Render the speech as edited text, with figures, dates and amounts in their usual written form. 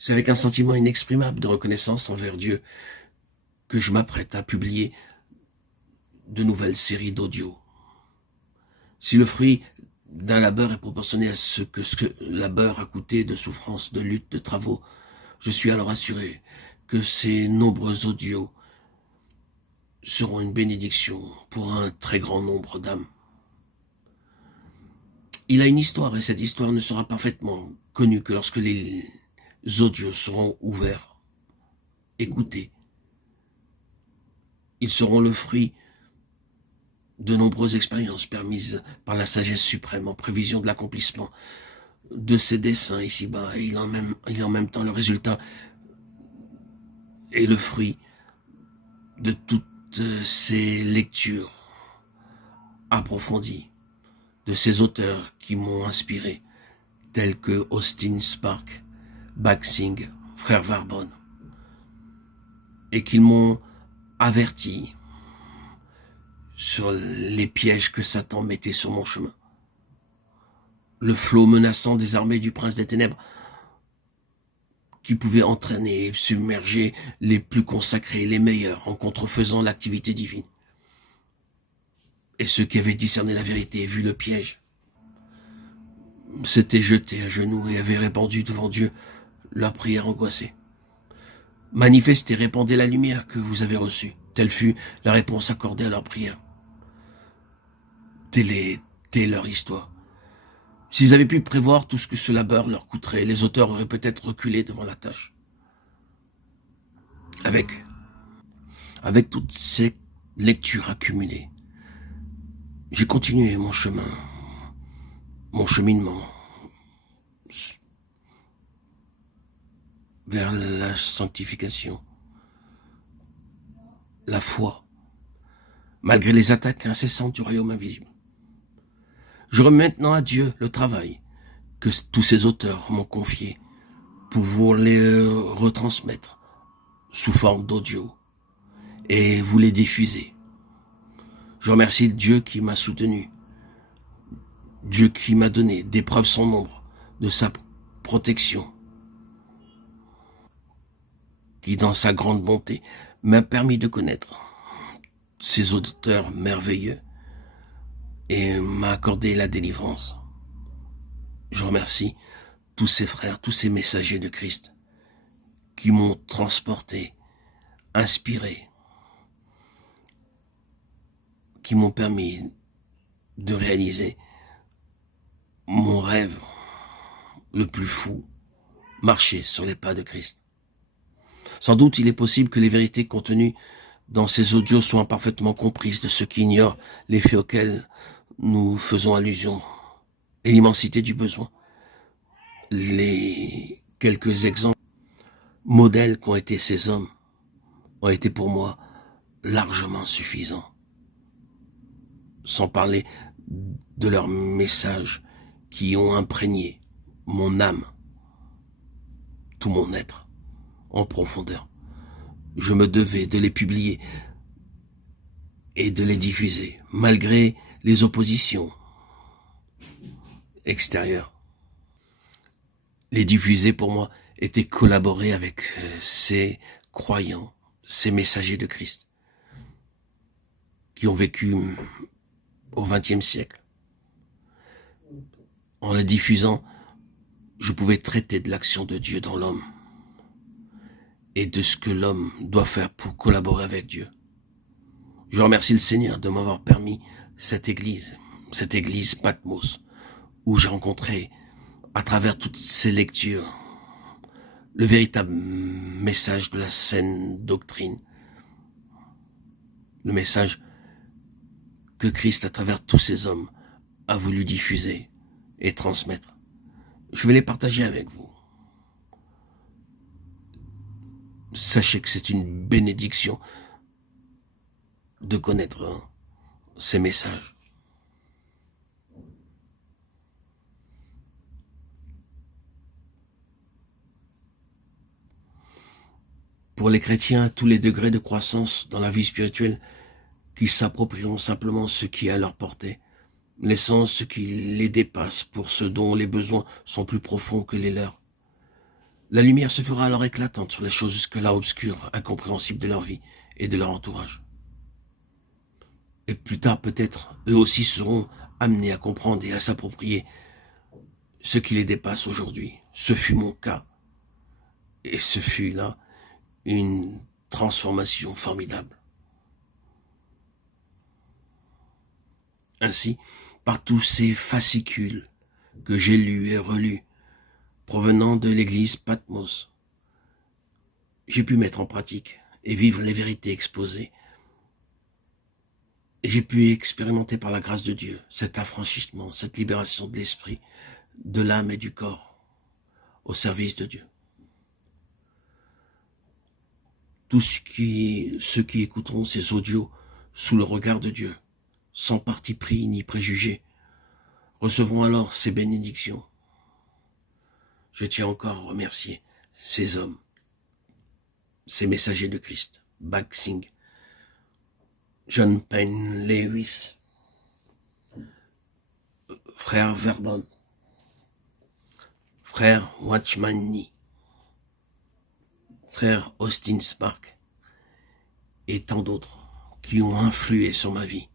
C'est avec un sentiment inexprimable de reconnaissance envers Dieu que je m'apprête à publier de nouvelles séries d'audio. Si le fruit d'un labeur est proportionné à ce que labeur a coûté de souffrance, de lutte, de travaux, je suis alors assuré que ces nombreux audios seront une bénédiction pour un très grand nombre d'âmes. Il a une histoire et cette histoire ne sera parfaitement connue que lorsque les audios seront ouverts, écoutés. Ils seront le fruit de nombreuses expériences permises par la sagesse suprême en prévision de l'accomplissement de ses desseins ici-bas. Et il est en même temps le résultat et le fruit de toutes ces lectures approfondies de ces auteurs qui m'ont inspiré, tels que Austin Spark, Baxing, Frère Varbonne, et qu'ils m'ont averti sur les pièges que Satan mettait sur mon chemin. Le flot menaçant des armées du prince des ténèbres qui pouvait entraîner et submerger les plus consacrés, les meilleurs, en contrefaisant l'activité divine. Et ceux qui avaient discerné la vérité et vu le piège s'étaient jetés à genoux et avaient répandu devant Dieu leur prière angoissée. Manifestez, répandez la lumière que vous avez reçue. Telle fut la réponse accordée à leur prière. Telle était leur histoire. S'ils avaient pu prévoir tout ce que ce labeur leur coûterait, les auteurs auraient peut-être reculé devant la tâche. Avec toutes ces lectures accumulées, j'ai continué mon chemin, mon cheminement vers la sanctification, la foi, malgré les attaques incessantes du royaume invisible. Je remets maintenant à Dieu le travail que tous ces auteurs m'ont confié pour vous les retransmettre sous forme d'audio et vous les diffuser. Je remercie Dieu qui m'a soutenu, Dieu qui m'a donné des preuves sans nombre de sa protection, qui dans sa grande bonté m'a permis de connaître ces auteurs merveilleux et m'a accordé la délivrance. Je remercie tous ces frères, tous ces messagers de Christ qui m'ont transporté, inspiré, qui m'ont permis de réaliser mon rêve le plus fou, marcher sur les pas de Christ. Sans doute il est possible que les vérités contenues dans ces audios soient parfaitement comprises de ceux qui ignorent les faits auxquels nous faisons allusion et l'immensité du besoin. Les quelques exemples, modèles qu'ont été ces hommes, ont été pour moi largement suffisants. Sans parler de leurs messages qui ont imprégné mon âme, tout mon être, en profondeur. Je me devais de les publier et de les diffuser, malgré les oppositions extérieures. Les diffuser pour moi était collaborer avec ces croyants, ces messagers de Christ, qui ont vécu au XXe siècle. En les diffusant, je pouvais traiter de l'action de Dieu dans l'homme et de ce que l'homme doit faire pour collaborer avec Dieu. Je remercie le Seigneur de m'avoir permis cette église Patmos, où j'ai rencontré, à travers toutes ces lectures, le véritable message de la saine doctrine, le message que Christ, à travers tous ces hommes, a voulu diffuser et transmettre. Je vais les partager avec vous. Sachez que c'est une bénédiction de connaître ces messages. Pour les chrétiens à tous les degrés de croissance dans la vie spirituelle, qui s'approprieront simplement ce qui est à leur portée, laissant ce qui les dépasse pour ceux dont les besoins sont plus profonds que les leurs. La lumière se fera alors éclatante sur les choses jusque-là obscures, incompréhensibles de leur vie et de leur entourage. Et plus tard, peut-être, eux aussi seront amenés à comprendre et à s'approprier ce qui les dépasse aujourd'hui. Ce fut mon cas. Et ce fut là une transformation formidable. Ainsi, par tous ces fascicules que j'ai lus et relus, provenant de l'église Patmos, j'ai pu mettre en pratique et vivre les vérités exposées. Et j'ai pu expérimenter par la grâce de Dieu cet affranchissement, cette libération de l'esprit, de l'âme et du corps au service de Dieu. Tous ceux qui écouteront ces audios sous le regard de Dieu, sans parti pris ni préjugés, recevront alors ces bénédictions. Je tiens encore à remercier ces hommes, ces messagers de Christ, Baksing, John Payne Lewis, frère Verbon, frère Watchman Nee, frère Austin Spark et tant d'autres qui ont influé sur ma vie.